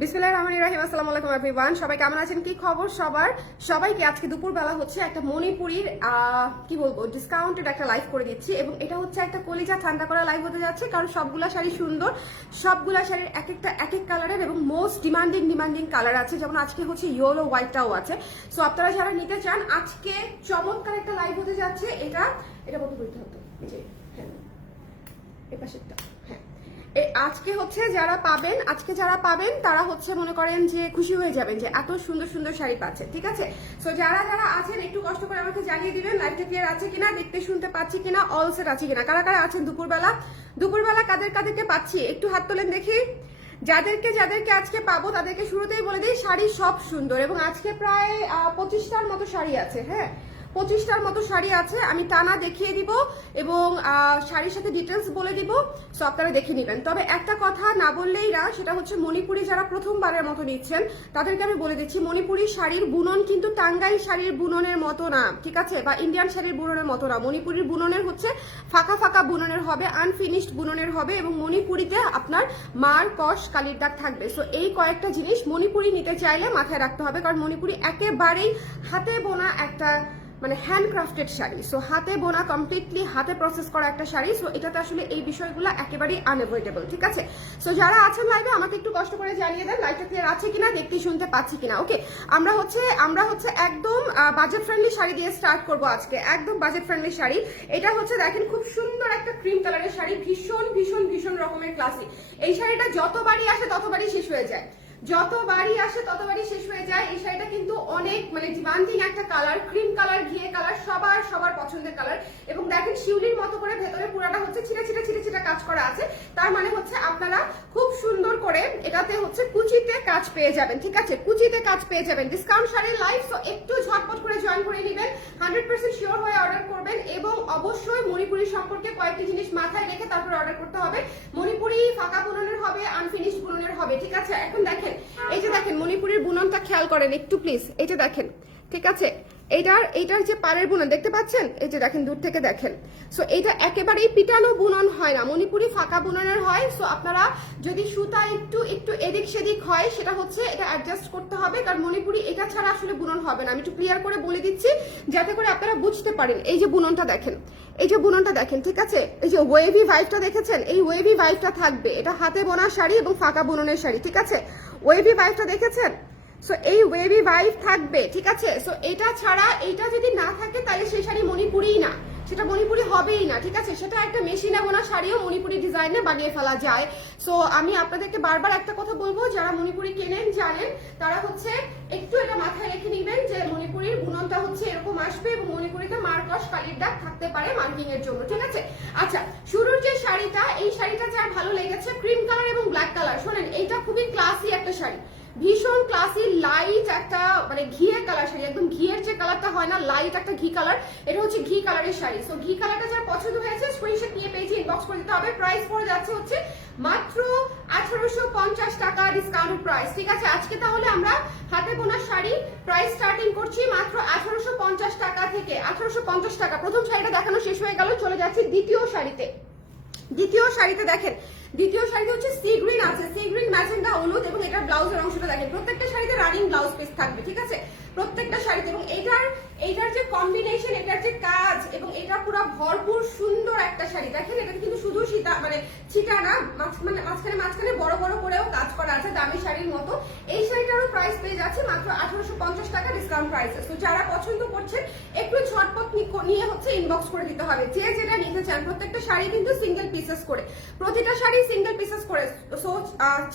বিসমিল্লাহির রহমানির রহিম। আসসালামু আলাইকুম এভরিওয়ান, সবাই কেমন আছেন? কি খবর সবার? সবাইকে আজকে দুপুরবেলা হচ্ছে একটা মণিপুরীর কি বলবো ডিসকাউন্টেড একটা লাইভ করে দিচ্ছি, এবং এটা হচ্ছে একটা কলিজা ঠান্ডা করা লাইভ হতে যাচ্ছে, কারণ সবগুলা শাড়ি সুন্দর, সবগুলা শাড়ির এক একটা এক এক কালারের এবং মোস্ট ডিমান্ডিং কালার আছে। যেমন আজকে হচ্ছে ইয়েলো হোয়াইটটাও আছে। সো আপনারা যারা নিতে চান, আজকে চমৎকার একটা লাইভ হতে যাচ্ছে। এটা কত করতে হতো, হ্যাঁ এই পাশেরটা, হ্যাঁ আজকে হচ্ছে যারা পাবেন তারা হচ্ছে মনে করেন যে খুশি হয়ে যাবেন যে এত সুন্দর সুন্দর শাড়ি পাচ্ছেন, ঠিক আছে? সো যারা আছেন একটু কষ্ট করে আমাকে জানিয়ে দিবেন লাইভটা ক্লিয়ার আছে কিনা, দেখতে শুনতে পাচ্ছি কিনা, অল সেট আছে কিনা, কারা কারা আছেন দুপুরবেলা কাদেরকে পাচ্ছি একটু হাত তোলেন দেখি। যাদেরকে আজকে পাবো তাদেরকে শুরুতেই বলে দিই শাড়ি সব সুন্দর, এবং আজকে প্রায় 25টার মতো শাড়ি আছে। হ্যাঁ 25টার মতো শাড়ি আছে, আমি টানা দেখিয়ে দিব এবং শাড়ির সাথে ডিটেলস বলে দিব। সো আপনারা দেখে নেবেন। তবে একটা কথা না বললেই না, সেটা হচ্ছে মণিপুরি যারা প্রথমবারের মতো নিচ্ছেন তাদেরকে আমি বলে দিচ্ছি, মণিপুরি শাড়ির বুনন কিন্তু টাঙ্গাইল শাড়ির বুননের মতো না, ঠিক আছে, বা ইন্ডিয়ান শাড়ির বুননের মতো না। মণিপুরির বুননের হচ্ছে ফাঁকা বুননের হবে, আনফিনিশড বুননের হবে, এবং মণিপুরিতে আপনার মার কষ কালির দাগ থাকবে। সো এই কয়েকটা জিনিস মণিপুরি নিতে চাইলে মাথায় রাখতে হবে, কারণ মণিপুরি একেবারেই হাতে বোনা একটা মানে হ্যান্ডক্রাফটেড শাড়ি। সো হাতে বোনা, কমপ্লিটলি হাতে প্রসেস করা একটা শাড়ি। সো এটাতে আসলে এই বিষয়গুলো একেবারেই আনএভয়েডেবল, ঠিক আছে? সো যারা আছেন লাইভে আমাকে একটু কষ্ট করে জানিয়ে দেন লাইভটা ক্লিয়ার আছে কিনা, দেখতে শুনতে পাচ্ছি কিনা। ওকে, আমরা হচ্ছে একদম বাজেট ফ্রেন্ডলি শাড়ি দিয়ে স্টার্ট করবো আজকে, একদম বাজেট ফ্রেন্ডলি শাড়ি। এটা হচ্ছে দেখেন খুব সুন্দর একটা ক্রিম কালারের শাড়ি, ভীষণ রকমের ক্লাসিক। এই শাড়িটা যতবারই আসে ততবারই শেষ হয়ে যায়, এই শাড়িটা কিন্তু অনেক মানে ডিমান্ডিং একটা কালার, ক্রিম কালার, ঘিয়ে কালার, সবার পছন্দের কালার। এবং দেখেন শিউলির মতো করে ভেতরে পুরাটা হচ্ছে ছিটা কাজ করা আছে। তার মানে হচ্ছে আপনারা খুব সুন্দর করে এটাতে হচ্ছে কুচিতে কাজ পেয়ে যাবেন, ঠিক আছে? কুচিতে কাজ পেয়ে যাবেন। ডিসকাউন্ট শাড়ির লাইভ, সো একটু ঝটপট করে জয়েন করে নেবেন, 100% শিওর হয়ে অর্ডার করবেন, এবং অবশ্যই মণিপুরি সম্পর্কে কয়েকটি জিনিস মাথায় রেখে তারপর অর্ডার করতে হবে। মণিপুরি ফাঁকা বুননের হবে, আনফিনিশড বুননের হবে, ঠিক আছে? এখন দেখেন এই যে দেখেন মণিপুরের বুননটা খেয়াল করেন একটু প্লিজ, এই যে দেখেন, ঠিক আছে? এইটার যে পাড়ের বুনন দেখতে পাচ্ছেন, এই যে দেখেন দূর থেকে দেখেন। সো এটা একেবারেই পিটানো বুনন হয় না, মণিপুরি ফাঁকা বুননের হয়। সো আপনারা যদি সুতা একটু এদিক সেদিক হয়, সেটা হচ্ছে এটা অ্যাডজাস্ট করতে হবে, কারণ মণিপুরি এটা ছাড়া আসলে বুনন হবে না। আমি একটু ক্লিয়ার করে বলে দিচ্ছি যাতে করে আপনারা বুঝতে পারেন। এই যে বুননটা দেখেন, ঠিক আছে? এই যে ওয়েভি ভাইবটা দেখেছেন, এই ওয়েভি ভাইবটা থাকবে। এটা হাতে বোনা শাড়ি এবং ফাঁকা বুননের শাড়ি, ঠিক আছে? ওয়েভি ভাইবটা দেখেছেন? সো এই ওয়েভি ভাইব থাকবে, ঠিক আছে? সো এটা ছাড়া, এইটা যদি না থাকে তাহলে সেই শাড়ি মণিপুরিই না, সেটা মণিপুরি হবেই না, ঠিক আছে? সেটা একটা মেশিনে বোনা শাড়িও মণিপুরি ডিজাইনে বানিয়ে ফেলা যায়। সো আমি আপনাদেরকে বারবার একটা কথা বলবো, যারা মণিপুরি কেনেন জানেন, তারা হচ্ছে একটু এটা মাথায় রেখে নিবেন যে মণিপুরির বুননটা হচ্ছে এরকম আসবে, এবং মণিপুরিতে মার্কস কালির দাগ থাকতে পারে মার্কিং এর জন্য, ঠিক আছে? আচ্ছা, শুরুর যে শাড়িটা, এই শাড়িটা যার ভালো লেগেছে, ক্রিম কালার এবং ব্ল্যাক কালার, শোনেন এইটা খুবই ক্লাসি একটা শাড়ি, ভীষণ ক্লাসি, লাইট একটা মানে ঘিয়ের কালার শাড়ি, একদম ঘিয়ের যে কালারটা হয় না, লাইট একটা ঘি কালার, এটা হচ্ছে ঘি কালারের শাড়ি। সো ঘি কালারটা যার পছন্দ হয়েছে স্ক্রিনশট নিয়ে পেজে ইনবক্স করে দিতে হবে। প্রাইস পড়ে যাচ্ছে হচ্ছে মাত্র 1850 টাকা, ডিসকাউন্টেড প্রাইস, ঠিক আছে? আজকে তাহলে আমরা হাতে বোনা শাড়ি প্রাইস স্টার্টিং করছি মাত্র 1850 টাকা থেকে। 1850 টাকা। প্রথম শাড়িটা দেখানো শেষ হয়ে গেল, চলে যাচ্ছি দ্বিতীয় শাড়িতে। দেখেন দ্বিতীয় শাড়িতে হচ্ছে সি গ্রিন আছে, সি গ্রিন ম্যাজেন্ডা হলুদ, এবং এটার ব্লাউজের অংশটা দেখেন, প্রত্যেকটা শাড়িতে রানিং ব্লাউজ পিস থাকবে, ঠিক আছে? প্রত্যেকটা শাড়িতে। এবং এইটার যে কম্বিনেশন, এটার যে কাজ, এবং এটা পুরো ভরপুর সুন্দর একটা শাড়ি। দেখেন এটা কিন্তু শুধু ছিটা না, মাঝখানে বড় করেও কাজ করা আছে, দামি শাড়ির মতো। এই শাড়িটারও প্রাইস পেয়ে যাচ্ছে মাত্র 1850 টাকা, ডিসকাউন্ট প্রাইসে। তো যারা পছন্দ করছেন একটু ঝটপট নিয়ে হচ্ছে ইনবক্স করে দিতে হবে, যে যেটা নিতে চান। প্রত্যেকটা শাড়ি কিন্তু সিঙ্গেল পিসেস করে, প্রতিটা শাড়ি সিঙ্গেল পিসেস করে। সো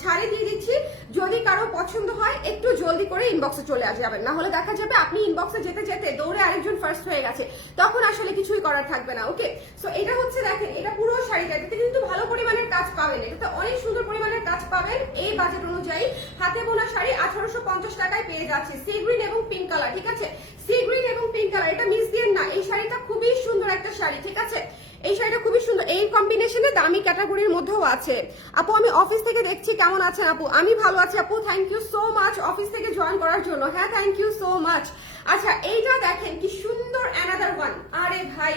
শাড়ি দিয়ে দিচ্ছি, যদি কারো পছন্দ হয় একটু জলদি করে ইনবক্সে চলে যাবেন, না হলে দেখা যাবে আপনি ইনবক্সে যেতে দৌড়ে আরেকজন ফার্স্ট হয়ে গেছে, তখন আসলে কিছুই করার থাকবে না। ওকে, সো এটা হচ্ছে দেখেন, এটা পুরো শাড়িটা, এটাতে কিন্তু ভালো পরিমাণের কাজ পাবেন, এটাতে অনেক সুন্দর পরিমাণের কাজ পাবেন। এই বাজেট অনুযায়ী হাতে বোনা শাড়ি 1850 টাকায় পেয়ে যাচ্ছে, সি গ্রিন এবং পিঙ্ক কালার, ঠিক আছে? সি গ্রিন এবং পিঙ্ক কালার, এটা মিস দিয়ে না, এই শাড়িটা খুবই সুন্দর একটা শাড়ি, ঠিক আছে? এই শাড়িটা খুবই সুন্দর, এই কম্বিনেশনে দামি ক্যাটাগরির মধ্যেও আছে। আপু আমি অফিস থেকে দেখছি, কেমন আছেন আপু? আমি ভালো আছি আপু, thank you so much office থেকে জয়েন করার জন্য। হ্যাঁ থ্যাংক ইউ সো মাচ। আচ্ছা এইটা দেখেন কি সুন্দর, অ্যানাদার ওয়ান। আরে ভাই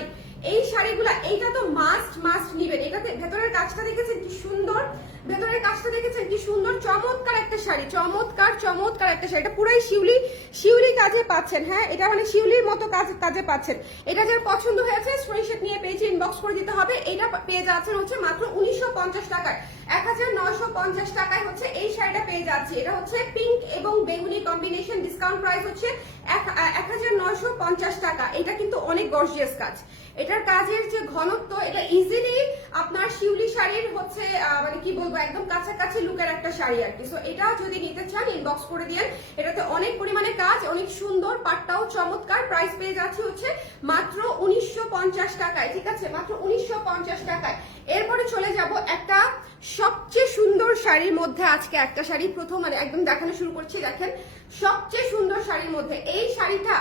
এই শাড়িগুলা, এইটা তো মাস্ট নিবেন। এটাতে ভেতরের কাজটা দেখেছেন কি সুন্দর, ভেতরের কাজটা দেখেছেন দেখেছেন কি সুন্দর চমৎকার একটা শাড়ি, চমৎকার একটা শাড়ি। এটা পুরাই শিউলি কাজে পাচ্ছেন। হ্যাঁ, এটা মানে শিউলির মতো কাজে পাচ্ছেন। এটা যার পছন্দ হয়েছে স্ক্রিনশট নিয়ে পেজে ইনবক্স করে দিতে হবে। এটা পেয়ে যাচ্ছেন হচ্ছে মাত্র 1950 টাকায়, 1950 টাকায় হচ্ছে এই শাড়িটা পেয়ে যাচ্ছে। এটা হচ্ছে পিঙ্ক এবং বেগুনি কম্বিনেশন, ডিসকাউন্ট প্রাইস হচ্ছে 1950 টাকা। এটা কিন্তু অনেক গর্জিয়াস কাজ, এটার কাজের যে ঘনত্ব, এটা ইজিলি আপনার শিউলি শাড়ির হচ্ছে মানে কি বলবো একদম কাছাকাছি লুকের একটা শাড়ি আর কি। সো এটা যদি নিতে চান ইনবক্স করে দিয়েন। এটাতে অনেক পরিমাণে কাজ, অনেক সুন্দর, পাটটাও চমৎকার। প্রাইস পেয়ে যাচ্ছে হচ্ছে মাত্র 1950 টাকায়, ঠিক আছে, মাত্র 1950 টাকায়। এরপরে চলে যাব একটা সবচেয়ে সুন্দর শাড়ির মধ্যে। আজকে একটা শাড়ি প্রথম মানে একদম দেখানো শুরু করছি। দেখেন সবচেয়ে সুন্দর শাড়ির মধ্যে এই শাড়িটা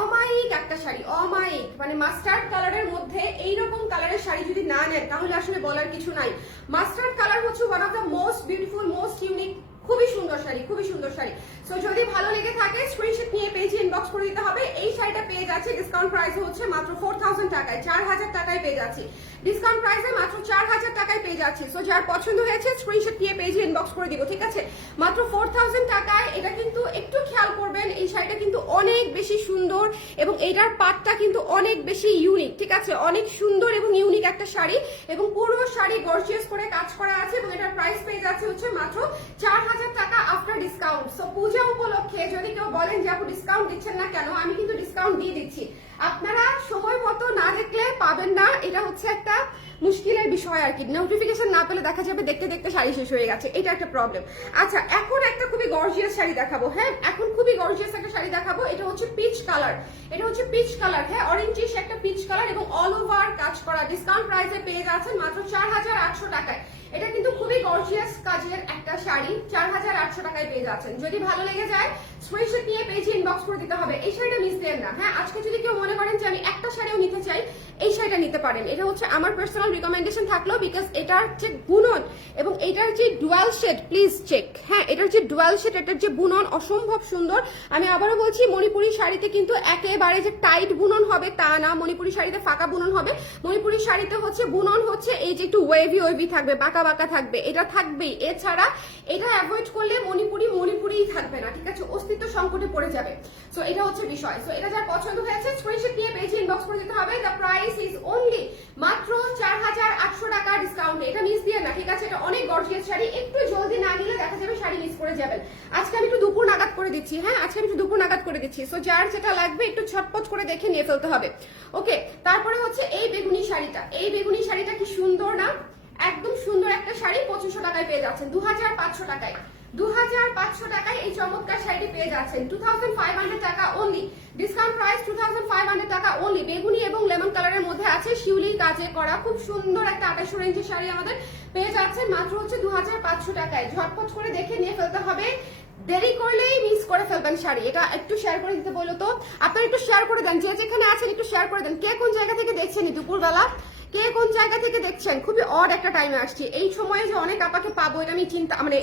অমায়িক একটা শাড়ি, অমায়িক মানে মাস্টার্ড কালারের মধ্যে এইরকম কালারের শাড়ি যদি না নেন তাহলে আসলে বলার কিছু নাই। মাস্টার্ড কালার হচ্ছে one of the most beautiful, most unique, খুবই সুন্দর শাড়ি, খুবই সুন্দর শাড়ি। সো যদি ভালো লেগে থাকে স্ক্রিনশট নিয়ে পেজে ইনবক্স করে দিতে হবে। এই শাড়িটা পেয়ে যাচ্ছে ডিসকাউন্ট প্রাইস হচ্ছে মাত্র 4000 টাকায়, 4000 টাকায় পেয়ে যাচ্ছি। ডিসকাউন্ট প্রাইসে মাত্র 4000 টাকায় পেয়ে যাচ্ছি। সো যার পছন্দ হয়েছে স্ক্রিনশট নিয়ে পেজে ইনবক্স করে দিব, ঠিক আছে, মাত্র 4000 টাকায়। এটা কিন্তু একটু খেয়াল করবেন, এই শাড়িটা কিন্তু অনেক বেশি সুন্দর এবং এটার পাটটা কিন্তু অনেক বেশি ইউনিক, ঠিক আছে, অনেক সুন্দর এবং ইউনিক একটা শাড়ি এবং পুরো শাড়ি গর্জিয়াস করে কাজ করা আছে এবং এটার প্রাইস পেয়ে যাচ্ছে হচ্ছে মাত্র 4000 টাকা আফটার ডিসকাউন্ট। সো পূজা উপলক্ষে যদি কেউ বলেন যে আপু ডিসকাউন্ট দিচ্ছেন না কেন, আমি কিন্তু ডিসকাউন্ট দিয়ে দিচ্ছি। আপনারা সময় মতো না দেখলে পাবেন না, এটা হচ্ছে একটা মুশকিলের বিষয় আর কি। নোটিফিকেশন না পেলে দেখা যাবে দেখতে দেখতে শাড়ি শেষ হয়ে গেছে, এটা একটা প্রবলেম। আচ্ছা, এখন একটা খুবই গর্জিয়াস শাড়ি দেখাবো। হ্যাঁ, এখন খুবই গর্জিয়াস একটা শাড়ি দেখাবো। এটা হচ্ছে পিচ কালার, এটা হচ্ছে পিচ কালার, হ্যাঁ, অরেঞ্জিশ একটা পিচ কালার এবং অল ওভার কাজ করা। ডিসকাউন্ট প্রাইসে পেয়ে যাচ্ছেন মাত্র 4800 টাকায়। এটা কিন্তু খুবই গর্জিয়াস কাজের একটা শাড়ি, 4800 টাকায় পেয়ে যাচ্ছেন। যদি ভালো লেগে যায় স্ক্রিনশট নিয়ে পেজে ইনবক্স করে দিতে হবে। এই শাড়িটা মিস দেন না। হ্যাঁ, আজকে যদি কেউ মনে করেন যে আমি একটা শাড়িও নিতে চাই, এই শাড়িটা নিতে পারেন। এটা হচ্ছে আমার পার্সোনাল রিকমেন্ডেশন থাকলো, বিকজ এটার যে বুনন এবং এটার যে ডুয়াল শেড, প্লিজ চেক। হ্যাঁ, এটার যে ডুয়াল শেড, এটার যে বুনন অসম্ভব সুন্দর। আমি আবারও বলছি, মণিপুরি শাড়িতে কিন্তু একেবারে যে টাইট বুনন হবে তা না, মণিপুরি শাড়িতে ফাঁকা বুনন হবে। মণিপুরি শাড়িতে হচ্ছে বুনন হচ্ছে এই যে একটু ওয়েভি থাকবে, বাঁকা থাকবে, এটা থাকবেই। এছাড়া এটা অ্যাভয়েড করলে মণিপুরিই থাকবে না, ঠিক আছে, অস্তিত্ব সংকটে পড়ে যাবে। সো এটা হচ্ছে বিষয়। সো এটা যার পছন্দ হয়েছে স্ক্রিনশট নিয়ে পেজে ইনবক্স করে দিতে হবে। দ্য প্রাইস ইজ অনলি মাত্র 4800 টাকা ডিসকাউন্টে। এটা মিস দিয়ে না, ঠিক আছে, এটা অনেক গর্জিয়াস শাড়ি। একটু জলদি না নিলে দেখা যাবে শাড়ি মিস করে যাবেন। আজকে আমি একটু দুপুর নাগাদ করে দিচ্ছি। হ্যাঁ, আজকে আমি একটু দুপুর নাগাদ করে দিচ্ছি। সো যার যেটা লাগবে একটু ছটপট করে দেখে নিয়ে ফেলতে হবে। ওকে, তারপরে হচ্ছে এই বেগুনি শাড়িটা। এই বেগুনি শাড়িটা কি সুন্দর না, একদম সুন্দর একটা শাড়ি। 2500 টাকায় পেয়ে যাচ্ছেন, 2500 টাকায়, 2500 টাকায় এই চমৎকার শাড়িটি পেয়ে যাচ্ছেন। 2500 টাকা অনলি, ডিসকাউন্ট প্রাইস 2500 টাকা অনলি। বেগুনি এবং লেমন কালারের মধ্যে আছে শিউলি কাজে করা খুব সুন্দর একটা 2800 রেঞ্জের শাড়ি আমাদের পেয়ে যাচ্ছেন মাত্র হচ্ছে 2500 টাকায়। ঝটপট করে দেখে নিয়ে ফেলতে হবে, দেরি করলেই মিস করে ফেলবেন শাড়ি। এটা একটু শেয়ার করে দিতে বলো তো, আপনারা একটু শেয়ার করে দেন, যে যেখানে আছেন একটু শেয়ার করে দেন। কে কোন জায়গা থেকে দেখছেন দুপুরবেলা, কে কোন জায়গা থেকে দেখছেন? খুবই অড একটা টাইমে আসছি, এই সময়ে যে অনেক আপাকে পাবো এটা আমি চিন্তা মানে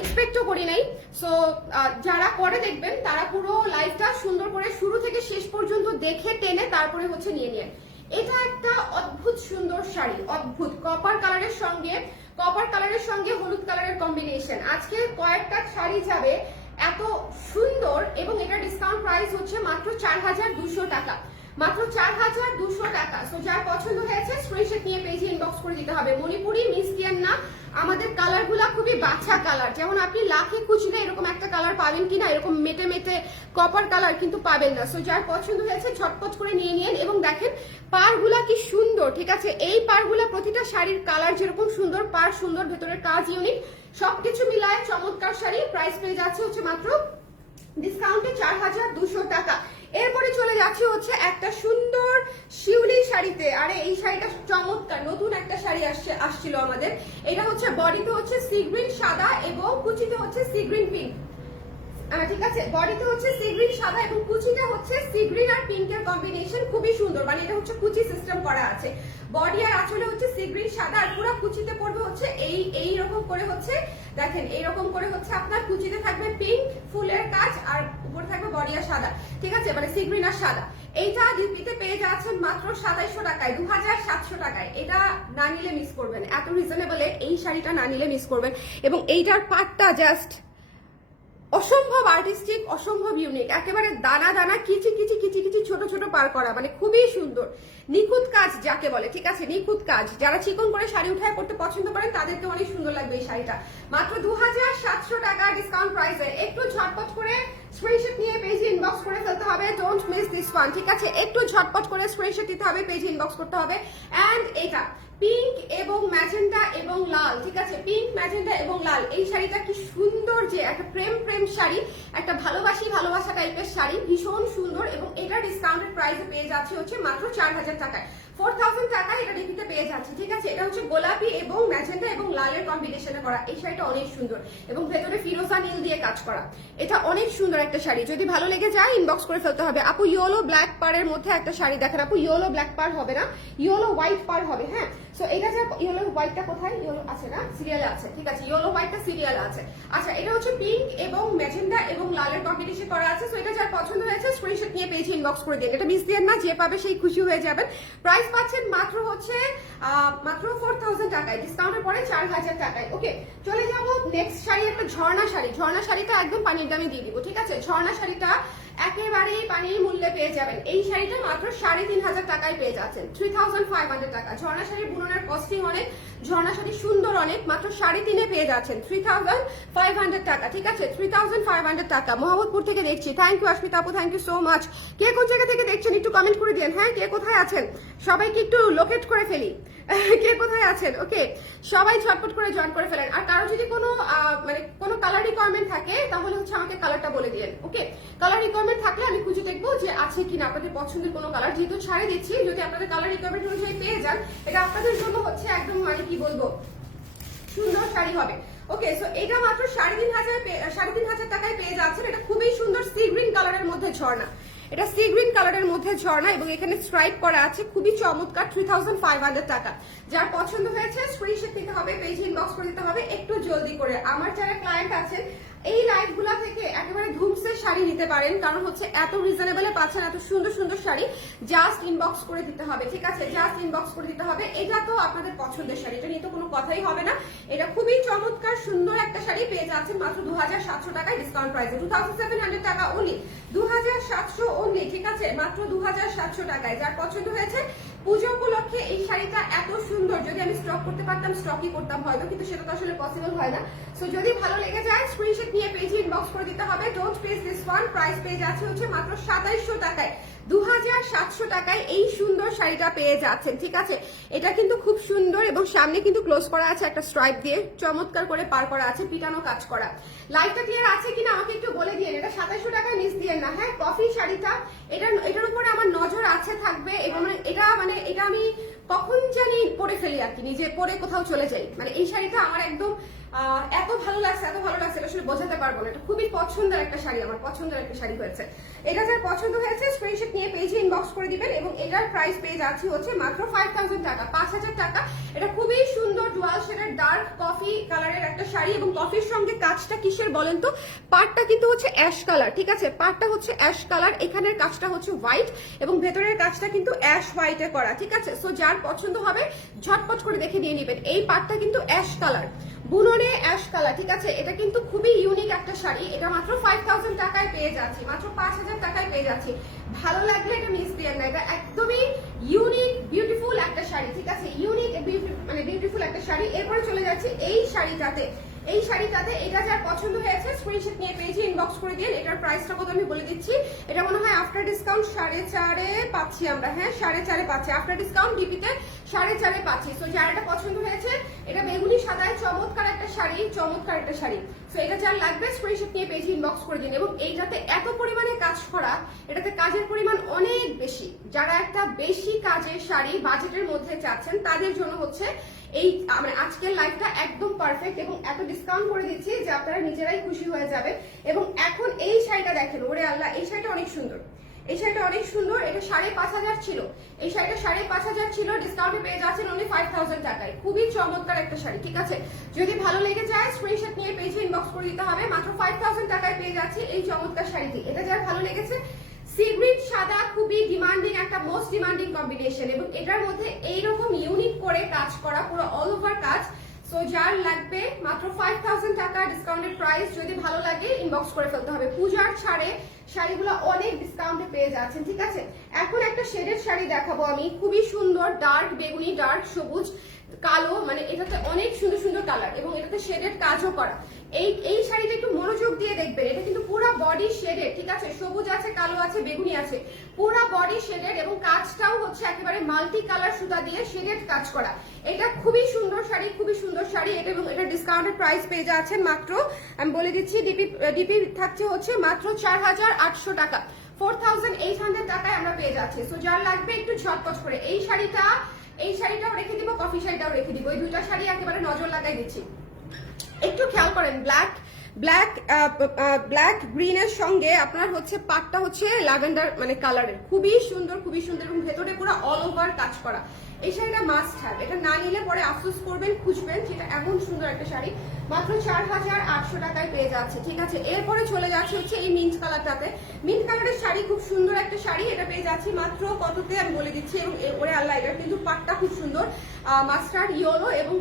এক্সপেক্টও করি নাই। সো যারা পরে দেখবেন তারা পুরো লাইভটা সুন্দর করে শুরু থেকে শেষ পর্যন্ত দেখে টেনে তারপরে হচ্ছে নিয়ে নিয়ে। এটা একটা অদ্ভুত সুন্দর শাড়ি, অদ্ভুত কপার কালারের সঙ্গে হলুদ কালারের কম্বিনেশন। আজকে কয়েকটা শাড়ি যাবে এত সুন্দর এবং এটা ডিসকাউন্ট প্রাইস হচ্ছে মাত্র 4200 টাকা, মাত্র 4200 টাকা। সো যার পছন্দ হয়েছে স্ক্রিনশট নিয়ে পেজে ইনবক্স করে দিতে হবে। মণিপুরি মিস্টিয়ান না, আমাদের কালার গুলা খুবই বাছা কালার। যেমন আপনি লাখে খুঁজলে এরকম একটা কালার পাবেন কিনা, এরকম মেটে মেটে কপার কালার কিন্তু পাবেন না। সো যার পছন্দ হয়েছে ঝটপট করে নিয়ে নিন। এবং দেখেন পাড়গুলা কি সুন্দর, ঠিক আছে, এই পাড়গুলা প্রতিটা শাড়ির কালার যেরকম সুন্দর, পাড় সুন্দর, ভেতরের কাজ ইউনিক, সবকিছু মিলায় চমৎকার শাড়ি। প্রাইস পেয়ে যাচ্ছে হচ্ছে মাত্র ডিসকাউন্টে 4200 টাকা। এরপরে চলে যাচ্ছে হচ্ছে একটা সুন্দর শিউলি শাড়িতে। আরে এই শাড়িটা চমৎকার, নতুন একটা শাড়ি আসছিল আমাদের। এটা হচ্ছে বডিতে হচ্ছে সি গ্রিন সাদা এবং কুচিতে হচ্ছে সি গ্রিন পিঙ্ক, ঠিক আছে, বডিতে হচ্ছে সি গ্রিন সাদা এবং কুচিটা হচ্ছে সি গ্রিন আর পিঙ্কের কম্বিনেশন, খুবই সুন্দর। মানে এটা হচ্ছে কুচি সিস্টেম করা আছে, বডি আর আঁচলে হচ্ছে সি গ্রিন সাদা আর পুরো কুচিতে পড়বে হচ্ছে এই রকম করে হচ্ছে, দেখেন এইরকম করে হচ্ছে আপনার কুচিতে থাকবে পিঙ্ক ফুলের কাজ আর উপরে থাকবে বডি আর সাদা, ঠিক আছে, মানে সি গ্রিন আর সাদা। এইটা ডিপিতে পেয়ে যাচ্ছেন মাত্র 2700 টাকায়, 2700 টাকায়। এটা না নিলে মিস করবেন, এত রিজনেবলে এই শাড়িটা না নিলে মিস করবেন। এবং এইটার পাটটা জাস্ট অসম্ভব আর্টিস্টিক, অসম্ভব ইউনিক, একেবারে দানা দানা কিচি কিচি কিচি কিচি ছোট ছোট পার করা, মানে খুবই সুন্দর, নিখুঁত কাজ যাকে বলে, ঠিক আছে, নিখুঁত কাজ। যারা চিকন করে শাড়ি উঠায় করতে পছন্দ করেন তাদেরকে অনেক সুন্দর লাগবে এই শাড়িটা। মাত্র 2700 টাকা ডিসকাউন্ট প্রাইসে। একটু ঝটপট করে স্ক্রিনশট নিয়ে পেজে ইনবক্স করে ফেলতে হবে, ডোন্ট মিস দিস ওয়ান, ঠিক আছে, একটু ঝটপট করে স্ক্রিনশট দিতে হবে, পেজে ইনবক্স করতে হবে। এন্ড এটা পিঙ্ক এবং ম্যাজেন্ডা এবং লাল, ঠিক আছে, পিঙ্ক ম্যাজেন্ডা এবং লাল, এই শাড়িটা কি সুন্দর, যে একটা প্রেম প্রেম শাড়ি, একটা ভালোবাসা টাইপের শাড়ি, ভীষণ সুন্দর। এবং এটা ডিসকাউন্টেড প্রাইসে পেয়ে যাচ্ছে হচ্ছে মাত্র 4000 টাকায়, 4000 টাকায় এটা ডিপিতে পেয়ে যাচ্ছে, ঠিক আছে। এটা হচ্ছে গোলাপি এবং ম্যাজেন্ডা এবং লালের কম্বিনেশনে করা এই শাড়িটা, অনেক সুন্দর এবং ভেতরে ফিরোজা নীল দিয়ে কাজ করা। এটা অনেক সুন্দর একটা শাড়ি, যদি ভালো লেগে যায় ইনবক্স করে ফেলতে হবে। আপু ইয়েলো ব্ল্যাক পারের মধ্যে একটা শাড়ি দেখেন, আপু ইয়েলো ব্ল্যাক পার হবে না, ইয়েলো হোয়াইট পার হবে, হ্যাঁ। সো এটা যে ইয়েলো হোয়াইটটা কোথায়, ইয়েলো আছে না, সিরিয়ালে আছে, ঠিক আছে, ইয়েলো হোয়াইটটা সিরিয়ালে আছে। আচ্ছা, এটা হচ্ছে পিঙ্ক এবং ম্যাজেন্ডা এবং লালের কম্বিনেশন করা আছে। সো এটা যার পছন্দ হয়েছে স্ক্রিনশট নিয়ে পেজে ইনবক্স করে দিন, এটা মিস দিন না, যে পাবে সেই খুশি হয়ে যাবেন। প্রাইস পাচ্ছেন মাত্র হচ্ছে মাত্র 4000 টাকায়, ডিসকাউন্টের পরে 4000 টাকায়। ওকে, চলে যাবো নেক্সট শাড়ি, একটা ঝর্ণা শাড়ি। ঝর্ণা শাড়িটা একদম পানির দামে দিয়ে দিব, ঠিক আছে। ঝর্ণা শাড়িটা একেবারেই পানির মূল্যে পেয়ে যাবেন। এই শাড়িটা মাত্র 3500 টাকায় পেয়ে যাচ্ছেন, 3500 টাকা। ঝর্ণা শাড়ির বুননের কস্টিং অনেক, ঝর্ণা শাড়ি সুন্দর অনেক, মাত্র 3.5 পেয়ে যাচ্ছেন 3500 টাকা, ঠিক আছে, 3500 টাকা। মোহাম্মদপুর থেকে দেখছি, থ্যাংক ইউ অস্মিতা আপু, থ্যাংক ইউ সো মাচ। কে কোন জায়গা থেকে দেখছেন একটু কমেন্ট করে দিন, হ্যাঁ, কে কোথায় আছেন সবাইকে একটু লোকেট করে ফেলি, কে কোথায় আছেন। ওকে, সবাই ঝটপট করে জয়েন করে ফেলেন। আর কারো যদি কোনো মানে কোনো কালার রিকোয়ারমেন্ট থাকে তাহলে হচ্ছে আমাকে কালারটা বলে দিন। ওকে, কালার রিকোয়ারমেন্ট থাকলে আমি খুঁজে দেখবো যে আছে কিনা আপনাদের পছন্দের কোনো কালার। যেহেতু ছাড়ে দিচ্ছি, যদি আপনাদের কালার রিকোয়ারমেন্ট অনুযায়ী পেয়ে যান, এটা আপনাদের জন্য হচ্ছে একদম মানে কি বলবো, সুন্দর শাড়ি হবে। ওকে, সো এটা মাত্র 3500 টাকায় পেয়ে যাচ্ছেন। এটা খুবই সুন্দর সি গ্রিন কালারের মধ্যে ঝর্ণা, এটা সি গ্রিন কালারের মধ্যে ঝর্ণা এবং এখানে স্ট্রাইপ করা আছে, খুবই চমৎকার, 3500 টাকা। যার পছন্দ হয়েছে স্ক্রিনশট নিতে হবে, পেজ ইনবক্স করে দিতে হবে একটু জলদি করে। আমার যারা ক্লায়েন্ট আছেন এই লাইভগুলা থেকে একেবারে ধুমসের শাড়ি নিতে পারেন, কারণ হচ্ছে এত রিজনেবলে পাচ্ছেন এত সুন্দর সুন্দর শাড়ি, জাস্ট ইনবক্স করে দিতে হবে, ঠিক আছে, জাস্ট ইনবক্স করে দিতে হবে। এটা তো আপনাদের পছন্দের শাড়ি, এটা নিয়ে তো কোনো কথাই হবে না। এটা খুবই চমৎকার সুন্দর একটা শাড়ি পেয়ে যাচ্ছেন মাত্র 2700 টাকায় ডিসকাউন্ট প্রাইসে, 2700 টাকা অনলি, 2700 অনলি, ঠিক আছে, মাত্র 2700 টাকায়। যার পছন্দ হয়েছে পুজো উপলক্ষে এই শাড়িটা এত সুন্দর, যদি আমি স্টক করতে পারতাম স্টকই করতাম হয়তো, কিন্তু সেটা তো আসলে পসিবল হয় না। সো যদি ভালো লেগে যায় স্ক্রিনশট নিয়ে পেজে ইনবক্স করে দিতে হবে, don't miss this one. Price পেয়ে যাচ্ছে হচ্ছে মাত্র 2700 টাকায়, 2700 টাকায় এই সুন্দর শাড়িটা পেয়ে যাচ্ছেন, ঠিক আছে। এটা কিন্তু খুব সুন্দর এবং সামনে কিন্তু ক্লোজ করা আছে একটা স্ট্রাইপ দিয়ে, চমৎকার করে পার করা আছে, পিটানো কাজ করা। লাইটটা ক্লিয়ার আছে কিনা আমাকে একটু বলে দিয়ে, এটা 2700 টাকায় মিস দিয়ে না, হ্যাঁ। কফি শাড়িটা, এটার উপরে আমার নজর আছে থাকবে এবং এটা আমি কখন জানি পরে ফেলি আর কি, নিজে পরে কোথাও চলে যাই, মানে এই শাড়িটা আমার একদম এত ভালো লাগছে, এত ভালো লাগছে, এটা আসলে বোঝাতে পারবো না। এটা খুবই পছন্দের একটা শাড়ি, আমার পছন্দের একটা শাড়ি হয়েছে। এটা যার পছন্দ হয়েছে স্ক্রিনশট নিয়ে পেজে ইনবক্স করে দিবেন এবং এটার প্রাইস পেয়ে যাচ্ছে হচ্ছে মাত্র 5000 টাকা, 5000 টাকা। এটা খুবই সুন্দর ডুয়াল শেডের ডার্ক কফি কালারের একটা শাড়ি এবং কফির সঙ্গে কাজটা কিসের বলেন তো, পাটটা কিন্তু হচ্ছে অ্যাশ কালার, ঠিক আছে, পাটটা হচ্ছে অ্যাশ কালার, এখানের কাজটা হচ্ছে হোয়াইট এবং ভেতরের কাজটা কিন্তু অ্যাশ হোয়াইটে করা, ঠিক আছে। সো যার পছন্দ হবে ঝটপট করে দেখে নিয়ে নেবেন। এই পাটটা কিন্তু অ্যাশ কালার, বুননে অ্যাশ কালার, ঠিক আছে। এটা কিন্তু খুবই ইউনিক একটা শাড়ি, এটা মাত্র 5000 টাকায় পেয়ে যাচ্ছি, মাত্র 5000 টাকায় পেয়ে যাচ্ছি। ভালো লাগলে এটা মিস দিয়েন না, এটা একদমই ইউনিক বিউটিফুল একটা শাড়ি, ঠিক আছে, ইউনিক মানে বিউটিফুল একটা শাড়ি। এরপরে চলে যাচ্ছি এই শাড়িটাতে, এই শাড়িটাতে। এটা যার পছন্দ হয়েছে স্ক্রিনশট নিয়ে পেজে ইনবক্স করে দিন। এটার প্রাইসটা কত আমি বলে দিচ্ছি, এটা মনে হয় আফটার ডিসকাউন্ট 4.5 পাচ্ছি আমরা, হ্যাঁ 4.5 পাচ্ছি আফটার ডিসকাউন্ট, ডিপিতে 4.5 পাচ্ছি। সো যার এটা পছন্দ হয়েছে, এটা বেগুনি সাদায় চমৎকার একটা শাড়ি, চমৎকার একটা শাড়ি। সো এটা যার লাগবে স্ক্রিনশট নিয়ে পেজে ইনবক্স করে দিন। এবং এইটাতে এত পরিমাণে কাজ করা, এটাতে কাজের পরিমাণ অনেক বেশি। যারা একটা বেশি কাজের শাড়ি বাজেটের মধ্যে চাচ্ছেন তাদের জন্য হচ্ছে এই মানে আজকের লাইভটা একদম পারফেক্ট এবং এত ডিসকাউন্ট করে দিচ্ছি যে আপনারা নিজেরাই খুশি হয়ে যাবে। এবং এখন এই শাড়িটা দেখেন, ওরে আল্লাহ, এই শাড়িটা অনেক সুন্দর, এই শাড়িটা অনেক সুন্দর। এটা 5500 ছিল, এই শাড়িটা 5500 ছিল, ডিসকাউন্টে পেয়ে যাচ্ছেন অনলি 5000 টাকায়। খুবই চমৎকার একটা শাড়ি, ঠিক আছে। যদি ভালো লেগে যায় স্ক্রিনশট নিয়ে পেজে ইনবক্স করে দিতে হবে, মাত্র 5000 টাকায় পেয়ে যাচ্ছি এই চমৎকার শাড়িটি। এটা যার ভালো লেগেছে সি গ্রিন সাদা খুবই ডিমান্ডিং একটা মোস্ট ডিমান্ডিং কম্বিনেশন এবং এটার মধ্যে এইরকম ইউনিক করে কাজ করা পুরো অল ওভার কাজ। সো যার লাগবে মাত্র 5000 টাকা ডিসকাউন্টেড প্রাইস। যদি ভালো লাগে ইনবক্স করে ফেলতে হবে। পূজার ছাড়ে শাড়িগুলো অনেক ডিসকাউন্টে পেয়ে যাচ্ছেন, ঠিক আছে। এখন একটা শেডের শাড়ি দেখাবো আমি, খুবই সুন্দর ডার্ক বেগুনি, ডার্ক সবুজ, কালো, মানে এটাতে অনেক সুন্দর সুন্দর কালার এবং এটাতে শেডেড কাজও করা। এই শাড়িটা একটু মনোযোগ দিয়ে দেখবেন, এটা কিন্তু পুরো বডি শেডেড, ঠিক আছে। সবুজ আছে, কালো আছে, বেগুনি আছে, পুরো বডি শেডেড এবং কাজটাও হচ্ছে একেবারে মাল্টি কালার সুতা দিয়ে শেডেড কাজ করা। এটা খুবই সুন্দর শাড়ি, খুবই সুন্দর শাড়ি এটা এবং এটা ডিসকাউন্টেড প্রাইস পেয়ে যাচ্ছেন মাত্র, আমি বলে দিচ্ছি, ডিপি থাকছে হচ্ছে মাত্র 4800 টাকা, 4800 টাকায় আমরা পেয়ে যাচ্ছি। সো যার লাগবে একটু ঝটপট করে এই শাড়িটাও রেখে দিব, কফি শাড়িটাও রেখে দিব, এই দুইটা শাড়ি একেবারে নজর লাগাই দিচ্ছি। একটু খেয়াল করেন, ব্ল্যাক গ্রিনের সঙ্গে আপনার হচ্ছে পাটটা হচ্ছে ল্যাভেন্ডার মানে কালারের, খুবই সুন্দর, খুবই সুন্দর এবং ভেতরে পুরো অল ওভার কাজ করা। এই শাড়িটা মাস্ট হ্যাভ, এটা না নিলে পরে আফসোস করবেন, খুঁজবেন, যেটা এমন সুন্দর একটা শাড়ি মাত্র 4800 টাকায় পেয়ে যাচ্ছে, ঠিক আছে। এরপরে চলে যাচ্ছে হচ্ছে এই মিন্ট কালারটাতে, মিন্ট কালারের শাড়ি, খুব সুন্দর একটা শাড়ি, এটা পেয়ে যাচ্ছি মাত্র কততে আমি বলে দিচ্ছি। এবং ওরে আল্লাহ, এটা কিন্তু পাটটা খুব সুন্দর, মাস্টার্ড ইয়েলো এবং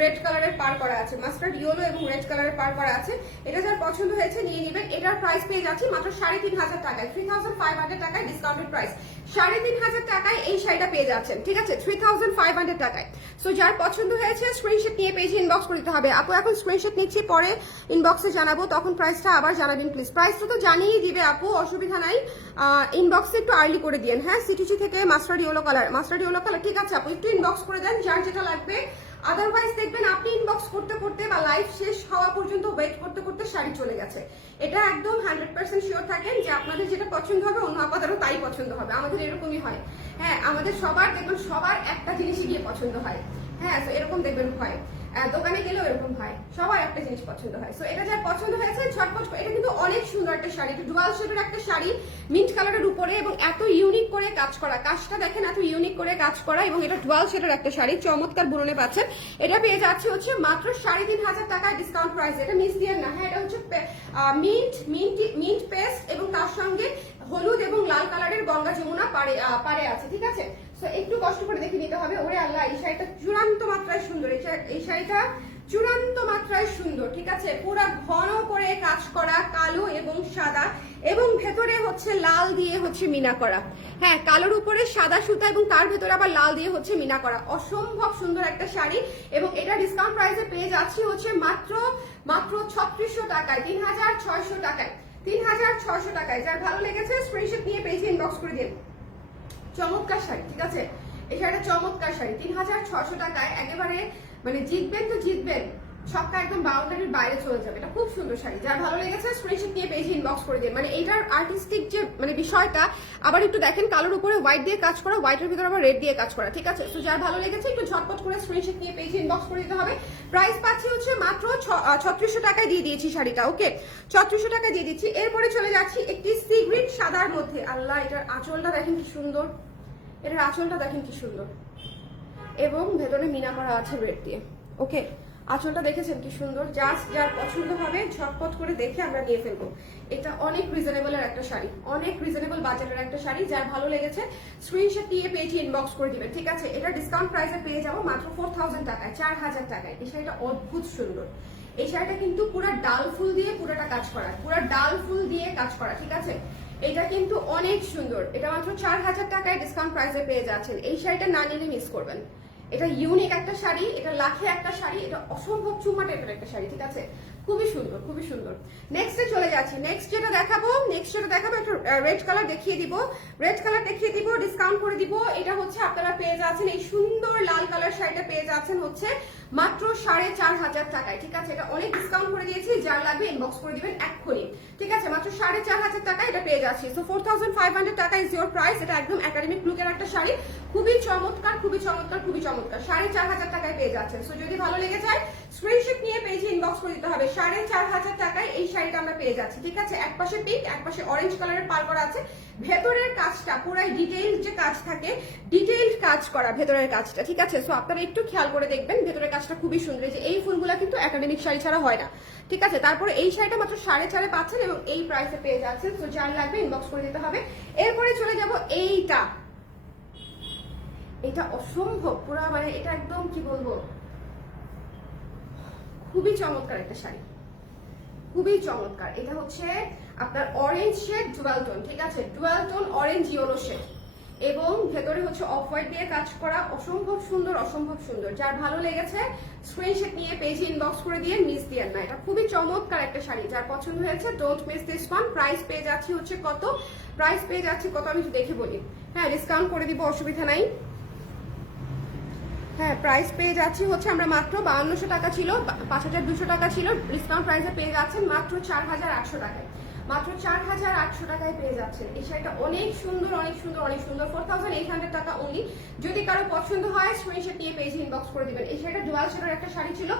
রেড কালারের পার করা আছে, মাস্টার্ড ইয়েলো এবং রেড কালারের পার করা আছে। এটা যার পছন্দ হয়েছে নিয়ে নেবেন। এটার প্রাইস পেয়ে যাচ্ছি মাত্র 3500 টাকায়, 3500 টাকায় ডিসকাউন্টেড প্রাইস, 3500 টাকায় এই শাড়িটা পেয়ে যাচ্ছেন, ঠিক আছে, 3500 টাকায়। সো যার পছন্দ হয়েছে স্ক্রিনশট নিয়ে পেজে ইনবক্স করতে হবে। আপু এখন স্ক্রিনশট নিচ্ছি, পরে ইনবক্সে জানাবো, তখন প্রাইসটা আবার জানাবেন প্লিজ। প্রাইসটা তো জানিয়ে দিবে আপু, অসুবিধা নাই, ইনবক্সে একটু আর্লি করে দিন, হ্যাঁ। সিটিসি থেকে মাস্টার্ড ইয়েলো কালার, ঠিক আছে আপু, একটু ইনবক্স করে দেন যার যেটা লাগবে। আদারওয়াইজ দেখবেন আপনি ইনবক্স করতে করতে বা লাইভ শেষ হওয়া পর্যন্ত ওয়েট করতে করতে শাড়ি চলে গেছে। এটা একদম 100% শিওর থাকেন যে আপনাদের যেটা পছন্দ হবে অন্য আপাদেরও তাই পছন্দ হবে, আমাদের এরকমই হয়, হ্যাঁ। আমাদের সবার দেখবেন সবার একটা জিনিসই গিয়ে পছন্দ হয়, হ্যাঁ। তো এরকম দেখবেন হয়, দোকানে গেলেও এরকম হয়, সবার একটা জিনিস পছন্দ হয়। সো এটা যার পছন্দ হয়েছে ঝটপট, এটা কিন্তু অনেক সুন্দর একটা শাড়ি, এটা ডুয়াল শেপের একটা শাড়ি মিন্ট কালারের উপরে এবং এত ইউনিক করে কাজ করা, কাজটা দেখেন এত ইউনিক করে কাজ করা এবং এটা ডুয়াল শেপের একটা শাড়ি, চমৎকার বুননে পাচ্ছেন। এটা পেয়ে যাচ্ছে হচ্ছে মাত্র 3500 টাকায় ডিসকাউন্ট প্রাইস। এটা মিস দিয়ে না, হ্যাঁ। এটা হচ্ছে মিন্ট পেস্ট এবং তার সঙ্গে হলুদ এবং লাল কালারের গঙ্গা যমুনা পারে আছে, ঠিক আছে। সো একটু কষ্ট করে দেখে নিতে হবে। ওরে আল্লাহ, এই শাড়িটা চূড়ান্ত মাত্রায় সুন্দর, এই শাড়িটা চূড়ান্ত মাত্রায় সুন্দর, ঠিক আছে। পুরো ঘন করে কাজ করা, কালো এবং সাদা এবং ভেতরে হচ্ছে লাল দিয়ে হচ্ছে মিনা করা, হ্যাঁ। কালোর উপরে সাদা সুতা এবং তার ভেতরে আবার লাল দিয়ে হচ্ছে মিনা করা, অসম্ভব সুন্দর একটা শাড়ি এবং এটা ডিসকাউন্ট প্রাইসে পেয়ে যাচ্ছি হচ্ছে মাত্র 3600 টাকায়, 3600 টাকায়, 3600 টাকায়। যার ভালো লেগেছে স্ক্রিনশট নিয়ে পেজে ইনবক্স করে দিন। চমৎকার শাড়ি, ঠিক আছে, এই শাড়িটা চমৎকার শাড়ি, 3600 টাকায় একেবারে মানে জিতবেন তো জিতবেন, সবটা একদম বাউন্ডারির বাইরে চলে যাবে। এটা খুব সুন্দর শাড়ি, যার ভালো লেগেছে স্ক্রিনশট নিয়ে পেজে ইনবক্স করে দিন। মানে এইটার আর্টিস্টিক যে মানে বিষয়টা আবার একটু দেখেন, কালোর উপরে হোয়াইট দিয়ে কাজ করা, হোয়াইটের ভিতরে আবার রেড দিয়ে কাজ করা, ঠিক আছে। তো যার ভালো লেগেছে একটু ঝটপট করে স্ক্রিনশট নিয়ে পেজে ইনবক্স করে দিতে হবে। প্রাইস পাচ্ছি হচ্ছে মাত্র 3600 টাকায় দিয়ে দিয়েছি শাড়িটা, ওকে, 3600 টাকায় দিয়ে দিচ্ছি। এরপরে চলে যাচ্ছি একটি সি গ্রিন সাদার মধ্যে, আল্লাহ এটার আঁচলটা দেখেন কি সুন্দর, এটার আঁচলটা দেখেন কি সুন্দর এবং ভেতরে মিনা করা আছে রেড দিয়ে, ওকে। আঁচলটা দেখেছেন কি সুন্দর, জাস্ট যার পছন্দ হবে ঝটপট করে দেখে আমরা নিয়ে ফেলবো। এটা অনেক রিজনেবলের একটা শাড়ি, অনেক রিজনেবল বাজেটের একটা শাড়ি, যার ভালো লেগেছে স্ক্রিনশট দিয়ে পেজে ইনবক্স করে দিবেন, ঠিক আছে। এটা ডিসকাউন্ট প্রাইসে পেয়ে যাবো মাত্র 4000 টাকায়, 4000 টাকায়। এই শাড়িটা অদ্ভুত সুন্দর, এই শাড়িটা কিন্তু পুরো ডাল ফুল দিয়ে পুরোটা কাজ করা, পুরো ডাল ফুল দিয়ে কাজ করা, ঠিক আছে। এটা কিন্তু অনেক সুন্দর, এটা মাত্র 4000 টাকায় ডিসকাউন্ট প্রাইসে পেয়ে যাচ্ছেন। এই শাড়িটা না নিলে মিস করবেন, এটা ইউনিক একটা শাড়ি, এটা লাখে একটা শাড়ি, এটা অসম্ভব চুমা টাইপের একটা শাড়ি, ঠিক আছে, খুবই সুন্দর, খুবই সুন্দর। নেক্সটে চলে যাচ্ছি, নেক্সট যেটা দেখাবো একটা রেড কালার দেখিয়ে দিব, ডিসকাউন্ট করে দিব। এটা হচ্ছে আপনারা পেয়ে যাচ্ছেন এই সুন্দর লাল কালার শাড়িটা পেয়ে যাচ্ছেন হচ্ছে মাত্র 4500 টাকায়, ঠিক আছে। এটা অনেক ডিসকাউন্ট করে দিয়েছি, যার লাগবে ইনবক্স করে দিবেন এক্ষুনি, ঠিক আছে। মাত্র 4500 টাকায় এটা পেয়ে যাচ্ছি। সো 4500 টাকা ইজ ইওর প্রাইস। এটা একদম একাডেমিক লুকের একটা শাড়ি, খুবই চমৎকার, খুবই চমৎকার, খুবই চমৎকার, 4500 টাকায় পেয়ে যাচ্ছেন। সো যদি ভালো লেগে যায় স্ক্রিনশট নিয়ে পেজে ইনবক্স করে দিতে হবে। 4500 টাকায় এই শাড়িটা আমরা পেয়ে যাচ্ছি, ঠিক আছে। এক পাশে পিঙ্ক, এক পাশে অরেঞ্জ কালারের পার করা আছে, ভেতরের কাজটা পুরাই ডিটেইলড যে কাজ থাকে, ডিটেইলড কাজ করা ভেতরের কাজটা, ঠিক আছে। সো আপনারা একটু খেয়াল করে দেখবেন, ভেতরের কাজটা খুবই সুন্দর। যে এই ফুলগুলা কিন্তু একাডেমিক শাড়ি ছাড়া হয় না, ঠিক আছে। তারপরে এই শাড়িটা মাত্র 4.5 পাচ্ছেন এবং এই প্রাইসে পেয়ে যাচ্ছেন। তো যার লাগবে ইনবক্স করে দিতে হবে। এরপরে চলে যাব এইটা, এটা অসম্ভব পুরা, মানে এটা একদম কি বলবো, খুবই চমৎকার একটা শাড়ি, খুবই চমৎকার। এটা হচ্ছে আপনার অরেঞ্জ শেড ডুয়াল টোন, ঠিক আছে, dual tone orange yellow shade এবং ভেতরে হচ্ছে অফ হোয়াইট দিয়ে কাজ করা, অসম্ভব সুন্দর, অসম্ভব সুন্দর। যার ভালো লেগেছে স্ক্রিনশট নিয়ে পেজে ইনবক্স করে দিয়ে মিস দিয়েন না। এটা খুবই চমৎকার একটা শাড়ি, যার পছন্দ হয়েছে don't miss this one. Price পেয়ে যাচ্ছি হচ্ছে কত, প্রাইস পেয়ে যাচ্ছি কত আমি একটু দেখে বলি। হ্যাঁ, ডিসকাউন্ট করে দিব, অসুবিধা নাই। হ্যাঁ, প্রাইস পেয়ে যাচ্ছি হচ্ছে আমরা মাত্র 5200 টাকা ছিল, 5200 টাকা ছিল, ডিসকাউন্ট প্রাইসে পেয়ে যাচ্ছেন মাত্র 4800 টাকায়, মাত্র 4800 টাকায় পেয়ে যাচ্ছেন। এই শাড়িটা অনেক সুন্দর, অনেক সুন্দর, অনেক সুন্দর। 4800 টাকা অনলি। যদি কারো পছন্দ হয় স্ক্রিনশট নিয়ে পেজে ইনবক্স করে দিবেন। এই শাড়িটা ডুয়াল শেডের একটা শাড়ি ছিল,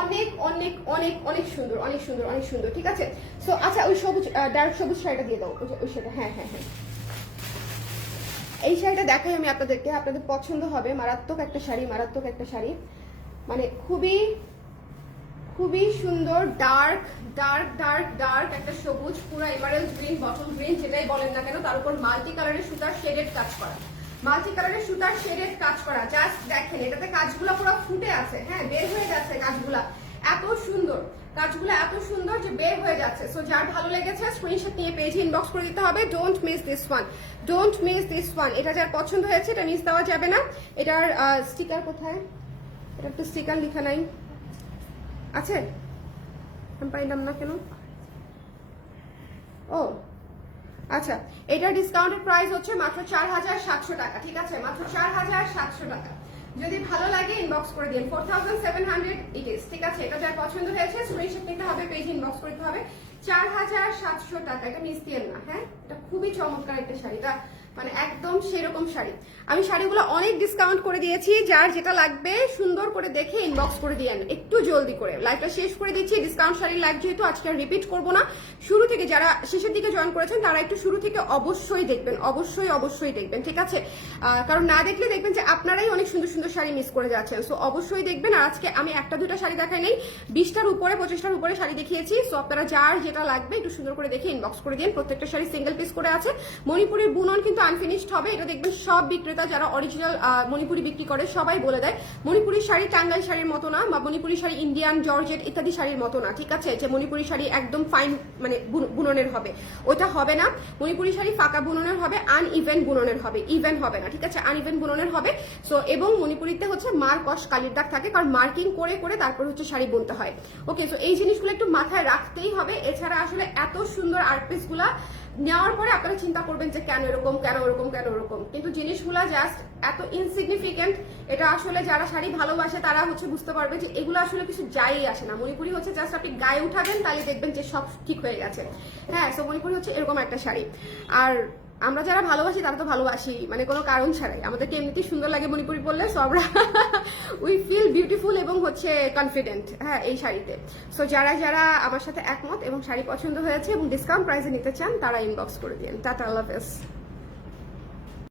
অনেক অনেক অনেক অনেক সুন্দর, অনেক সুন্দর, অনেক সুন্দর, ঠিক আছে। সো আচ্ছা, ওই সবুজ ডার্ক সবুজ শাড়িটা দিয়ে দাও, ওই শাড়িটা। হ্যাঁ হ্যাঁ হ্যাঁ, এই শাড়িটা দেখাই আমি আপনাদেরকে, আপনাদের পছন্দ হবে। মারাত্মক একটা শাড়ি, মারাত্মক একটা শাড়ি, মানে খুবই খুবই সুন্দর। ডার্ক ডার্ক ডার্ক ডার্ক একটা সবুজ, পুরো এমারেল্ড গ্রিন, বটল গ্রিন, যেটাই বলেন না কেন, তার উপর মাল্টি কালারের সুতার শেডেড কাজ করা, মাল্টি কালারের সুতার শেডেড কাজ করা। জাস্ট দেখেন, এটাতে কাজগুলো পুরো ফুটে আছে, হ্যাঁ, বের হয়ে যাচ্ছে কাজগুলা, এত সুন্দর কাজগুলো, এত সুন্দর যে বের হয়ে যাচ্ছে। সো যার ভালো লেগেছে স্ক্রিনশট নিয়ে পেজে ইনবক্স করে দিতে হবে। Don't miss this one, don't miss this one. এটা যার পছন্দ হয়েছে এটা মিস দেওয়া যাবে না। এটার স্টিকার কোথায়, এটা একটু স্টিকার লেখা নাই আছে, আমি পাইলাম না কেন। ও আচ্ছা, এটার ডিসকাউন্টেড প্রাইস হচ্ছে মাত্র 4700 টাকা, ঠিক আছে, মাত্র 4700 টাকা। যদি ভালো লাগে ইনবক্স করে দিন। 4700 ইট ইজ, ঠিক আছে। এটা যার পছন্দ হয়েছে স্ক্রিনশট নিতে হবে, পেজে ইনবক্স করতে হবে। 4700 টাকা, এটা মিস দিয়েন না। হ্যাঁ, এটা খুবই চমৎকার একটা শাড়ি, এটা মানে একদম সেরকম শাড়ি। আমি শাড়িগুলো অনেক ডিসকাউন্ট করে দিয়েছি, যার যেটা লাগবে সুন্দর করে দেখে ইনবক্স করে দিয়েন, একটু জলদি করে। লাইভটা শেষ করে দিচ্ছি, ডিসকাউন্ট শাড়ির লাইভ যেহেতু আজকে আর রিপিট করবো না। শুরু থেকে যারা শেষের দিকে জয়েন করেছেন তারা একটু শুরু থেকে অবশ্যই দেখবেন, অবশ্যই অবশ্যই দেখবেন, ঠিক আছে। কারণ না দেখলে দেখবেন যে আপনারাই অনেক সুন্দর সুন্দর শাড়ি মিস করে যাচ্ছেন। সো অবশ্যই দেখবেন। আর আজকে আমি একটা দুটা শাড়ি দেখাই নেই, 20টার উপরে 25টার উপরে শাড়ি দেখিয়েছি। সো আপনারা যার যেটা লাগবে একটু সুন্দর করে দেখে ইনবক্স করে দিন। প্রত্যেকটা শাড়ি সিঙ্গেল পিস করে আছে। মণিপুরের বুনন কিন্তু আনফিনিশড হবে, এটা দেখবেন সব বিক্রেতা যারা অরিজিনাল মণিপুরি বিক্রি করে সবাই বলে দেয় মণিপুরি শাড়ি টাঙ্গাইল শাড়ির মতো না, বা মণিপুরি শাড়ি ইন্ডিয়ান জর্জেট ইত্যাদি শাড়ির মতো না, ঠিক আছে। যে মণিপুরি শাড়ি একদম ফাইন মানে বুননের হবে, ওটা হবে না। মণিপুরি শাড়ি ফাঁকা বুননের হবে, আনইভেন বুননের হবে, ইভেন হবে না, ঠিক আছে, আনইভেন বুননের হবে। সো এবং মণিপুরিতে হচ্ছে মার্কস কালির দাগ থাকে, কারণ মার্কিং করে করে তারপর হচ্ছে শাড়ি বুনতে হয়। ওকে, সো এই জিনিসগুলো একটু মাথায় রাখতেই হবে। এছাড়া আসলে এত সুন্দর আর্ট পিস গুলা নেওয়ার পরে আপনারা চিন্তা করবেন যে কেন এরকম, কেন এরকম, কেন এরকম, কিন্তু জিনিসগুলা জাস্ট এত ইনসিগনিফিকেন্ট। এটা আসলে যারা শাড়ি ভালোবাসে তারা হচ্ছে বুঝতে পারবে যে এগুলো আসলে কিছু যাই আসে না। মণিপুরি হচ্ছে জাস্ট আপনি গায়ে উঠাবেন তাহলে দেখবেন যে সব ঠিক হয়ে গেছে। হ্যাঁ, সো মণিপুরি হচ্ছে এরকম একটা শাড়ি। আর আমরা যারা ভালোবাসি তারা তো ভালোবাসি মানে কোনো কারণ ছাড়াই, আমাদেরকে এমনিতেই সুন্দর লাগে মণিপুরি পরলে। সো আমরা উই ফিল বিউটিফুল এবং হচ্ছে কনফিডেন্ট, হ্যাঁ, এই শাড়িতে। সো যারা যারা আমার সাথে একমত এবং শাড়ি পছন্দ হয়েছে এবং ডিসকাউন্ট প্রাইসে নিতে চান তারা ইনবক্স করে দিন। টাটা, আল্লাহ হাফেজ।